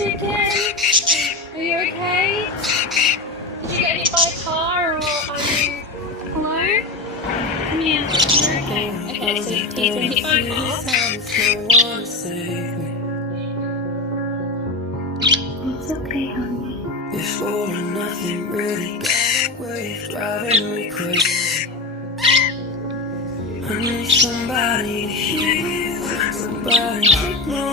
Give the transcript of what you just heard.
chicken? Are you okay? Did you get hit by a car or hello? Come here. You're okay. Okay, so you've been hit by a car. It's okay, honey. Before nothing really got away, driving me crazy. I need somebody to heal, somebody to know.